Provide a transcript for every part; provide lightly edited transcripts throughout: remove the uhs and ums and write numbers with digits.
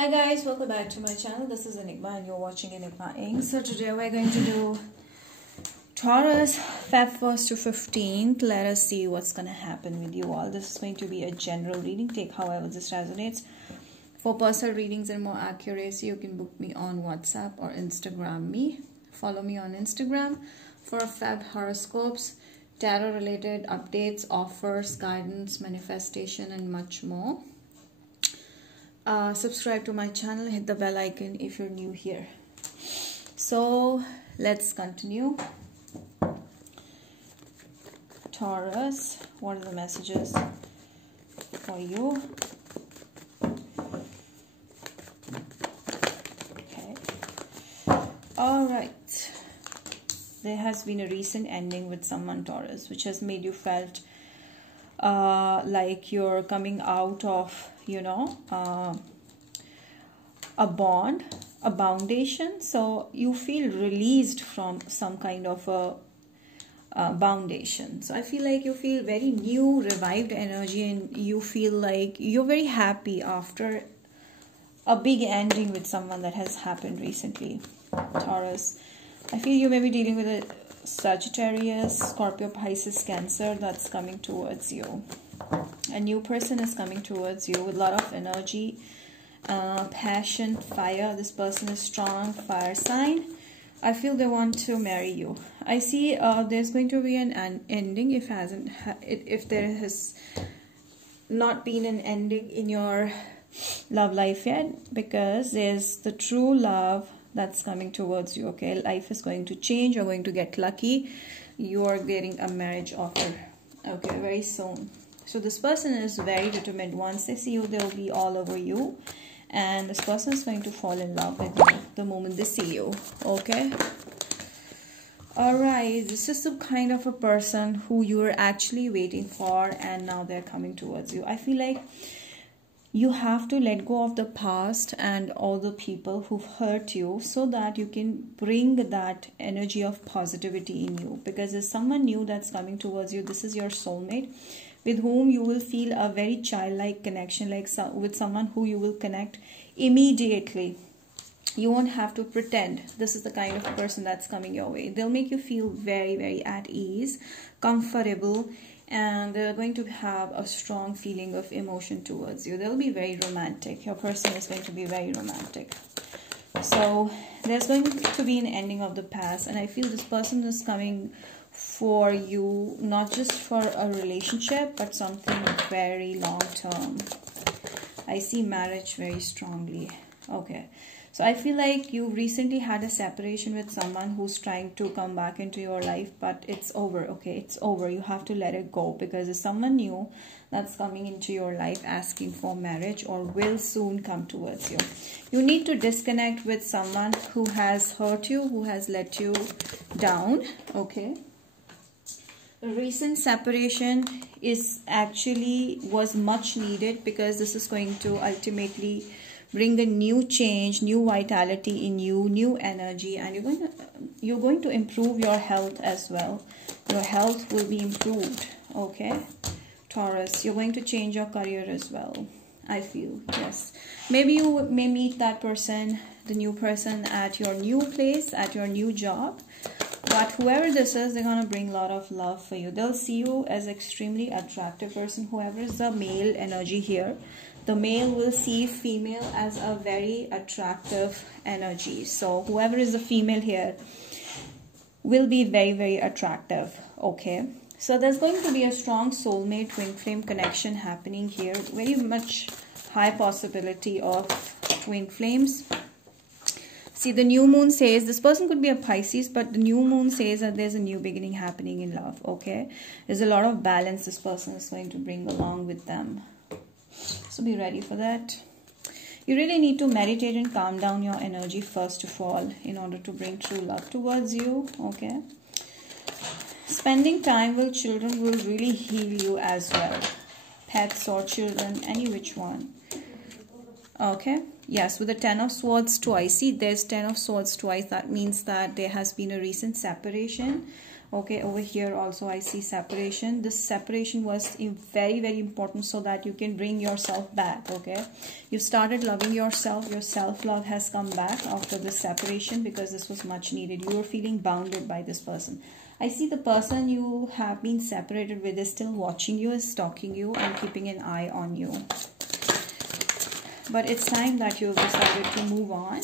Hi guys, welcome back to my channel. This is Enigma and you're watching Enigma Inc. So today we're going to do Taurus Feb 1st to 15th. Let us see what's going to happen with you all. This is going to be a general reading. Take however this resonates. For personal readings and more accuracy, you can book me on WhatsApp or Instagram me. Follow me on Instagram for Feb horoscopes, tarot related updates, offers, guidance, manifestation and much more. Subscribe to my channel, hit the bell icon if you're new here. So let's continue. Taurus, what are the messages for you? Okay. All right. There has been a recent ending with someone, Taurus, which has made you felt like you're coming out of, a bond, a foundation. So you feel released from some kind of a foundation. So I feel like you feel very new, revived energy, and you feel like you're very happy after a big ending with someone that has happened recently, Taurus. I feel you may be dealing with a Sagittarius, Scorpio, Pisces, Cancer that's coming towards you. A new person is coming towards you with a lot of energy, passion, fire. This person is strong, fire sign. I feel they want to marry you. I see there's going to be an ending if there has not been an ending in your love life yet, because there's the true love that's coming towards you. Okay, life is going to change. You're going to get lucky. You are getting a marriage offer, okay, very soon. So this person is very determined. Once they see you, they'll be all over you, and this person is going to fall in love with you the moment they see you. Okay, all right, this is the kind of a person who you were actually waiting for, and now they're coming towards you. I feel like you have to let go of the past and all the people who've hurt you, so that you can bring that energy of positivity in you, because there's someone new that's coming towards you. This is your soulmate, with whom you will feel a very childlike connection, like with someone who you will connect immediately. You won't have to pretend. This is the kind of person that's coming your way. They'll make you feel very, very at ease, comfortable, and they're going to have a strong feeling of emotion towards you. They'll be very romantic. Your person is going to be very romantic. So there's going to be an ending of the past, and I feel this person is coming for you, not just for a relationship, but something very long term. I see marriage very strongly. Okay, so I feel like you recently had a separation with someone who's trying to come back into your life, but it's over. Okay, it's over. You have to let it go, because there's someone new that's coming into your life asking for marriage, or will soon come towards you. You need to disconnect with someone who has hurt you, who has let you down. Okay, recent separation was much needed, because this is going to ultimately bring a new change, new vitality in you, new energy, and you're going to improve your health as well. Your health will be improved. Okay, Taurus, you're going to change your career as well, I feel. Yes, maybe you may meet that person, the new person, at your new place, at your new job. But whoever this is, they're going to bring a lot of love for you. They'll see you as extremely attractive person. Whoever is the male energy here, the male will see female as a very attractive energy. So whoever is the female here will be very, very attractive. Okay, so there's going to be a strong soulmate twin flame connection happening here. Very much high possibility of twin flames. See, the new moon says this person could be a Pisces, but the new moon says that there's a new beginning happening in love. Okay, there's a lot of balance this person is going to bring along with them. So be ready for that. You really need to meditate and calm down your energy first of all, in order to bring true love towards you. Okay, spending time with children will really heal you as well. Pets or children, any which one. Okay, yes, with the 10 of Swords twice. See, there's 10 of Swords twice. That means that there has been a recent separation Okay, over here also I see separation. This separation was very, very important so that you can bring yourself back. Okay, you started loving yourself. Your self-love has come back after this separation because this was much needed. You were feeling bounded by this person. I see the person you have been separated with is still watching you, is stalking you and keeping an eye on you. But it's time that you've decided to move on.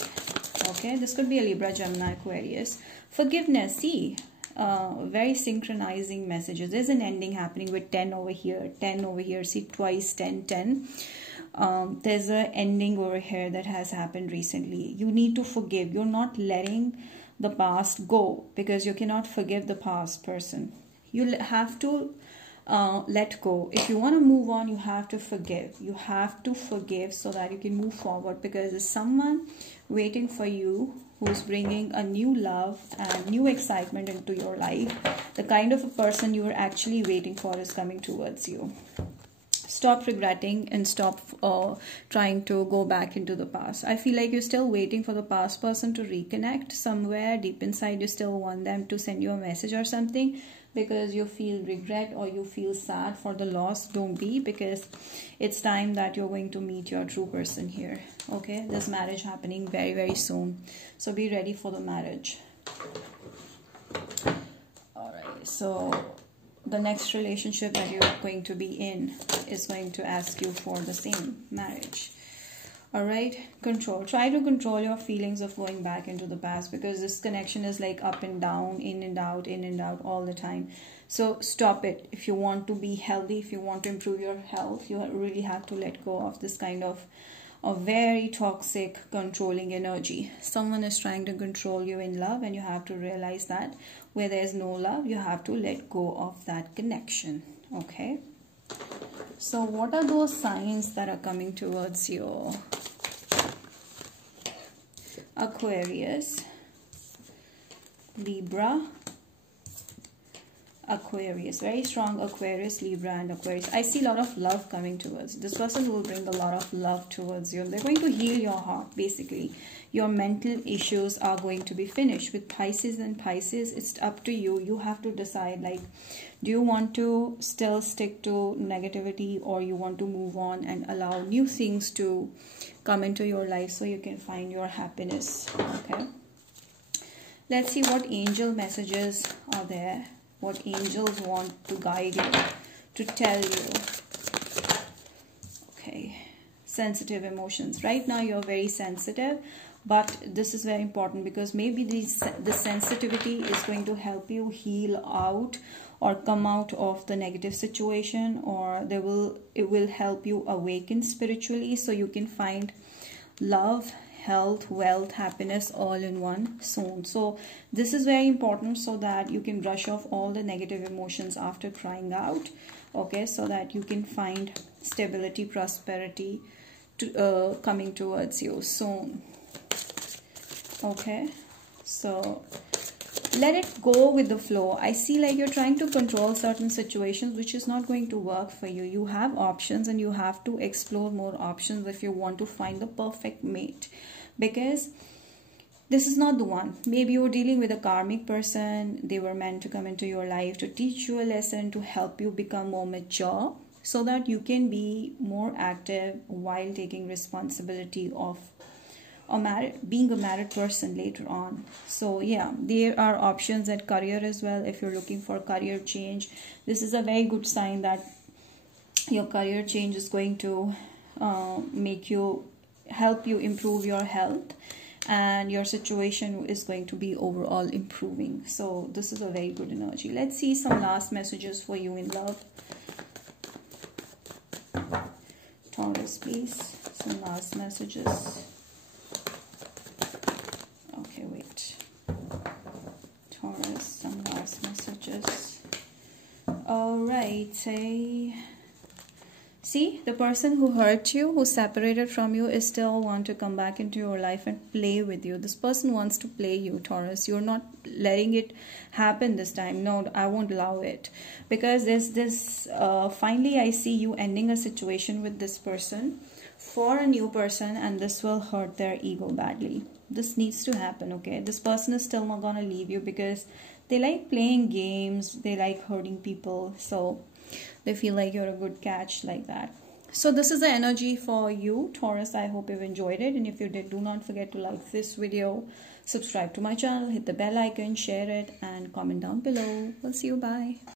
Okay, this could be a Libra, Gemini, Aquarius. Forgiveness, see, very synchronizing messages. There's an ending happening with 10 over here, 10 over here. See, twice 10, 10. There's an ending over here that has happened recently. You need to forgive. You're not letting the past go because you cannot forgive the past person. You have to let go. If you want to move on, you have to forgive. You have to forgive so that you can move forward, because there's someone waiting for you who's bringing a new love and new excitement into your life. The kind of a person you are actually waiting for is coming towards you. Stop regretting and stop trying to go back into the past. I feel like you're still waiting for the past person to reconnect. Somewhere deep inside you still want them to send you a message or something, because you feel regret or you feel sad for the loss. Don't be, because it's time that you're going to meet your true person here. Okay, there's marriage happening very, very soon, so be ready for the marriage. All right, so the next relationship that you're going to be in is going to ask you for the same marriage. All right, control. Try to control your feelings of going back into the past, because this connection is like up and down, in and out all the time. So stop it. If you want to be healthy, if you want to improve your health, you really have to let go of this kind of a very toxic, controlling energy. Someone is trying to control you in love, and you have to realize that where there is no love, you have to let go of that connection. Okay, so what are those signs that are coming towards you? Aquarius, Libra, Aquarius. Very strong Aquarius, Libra and Aquarius. I see a lot of love coming towards. This person will bring a lot of love towards you. They're going to heal your heart, basically. Your mental issues are going to be finished. With Pisces and Pisces, it's up to you. You have to decide, like, do you want to still stick to negativity, or you want to move on and allow new things to come into your life so you can find your happiness. Okay, let's see what angel messages are there. What angels want to guide you, to tell you. Okay, sensitive emotions. Right now you're very sensitive, but this is very important, because maybe the sensitivity is going to help you heal out or come out of the negative situation, or it will help you awaken spiritually, so you can find love, health, wealth, happiness all in one soon. So this is very important, so that you can brush off all the negative emotions after crying out. Okay, so that you can find stability, prosperity coming towards you soon. Okay, so let it go with the flow. I see like you're trying to control certain situations, which is not going to work for you. You have options, and you have to explore more options if you want to find the perfect mate, because this is not the one. Maybe you're dealing with a karmic person. They were meant to come into your life to teach you a lesson, to help you become more mature, so that you can be more active while taking responsibility of being a married person later on. So yeah, there are options at career as well. If you're looking for career change, this is a very good sign that your career change is going to help you improve your health, and your situation is going to be overall improving. So this is a very good energy. Let's see some last messages for you in love. Taurus, please, some last messages. Okay, wait. Taurus, some last messages. All right, see, the person who hurt you, who separated from you, is still want to come back into your life and play with you. This person wants to play you, Taurus. You're not letting it happen this time. No, I won't allow it, because there's this finally I see you ending a situation with this person for a new person, and this will hurt their ego badly. This needs to happen, okay? This person is still not gonna leave you because they like playing games, they like hurting people, so they feel like you're a good catch like that. So this is the energy for you, Taurus. I hope you've enjoyed it, and if you did, do not forget to like this video, subscribe to my channel, hit the bell icon, share it, and comment down below. We'll see you. Bye.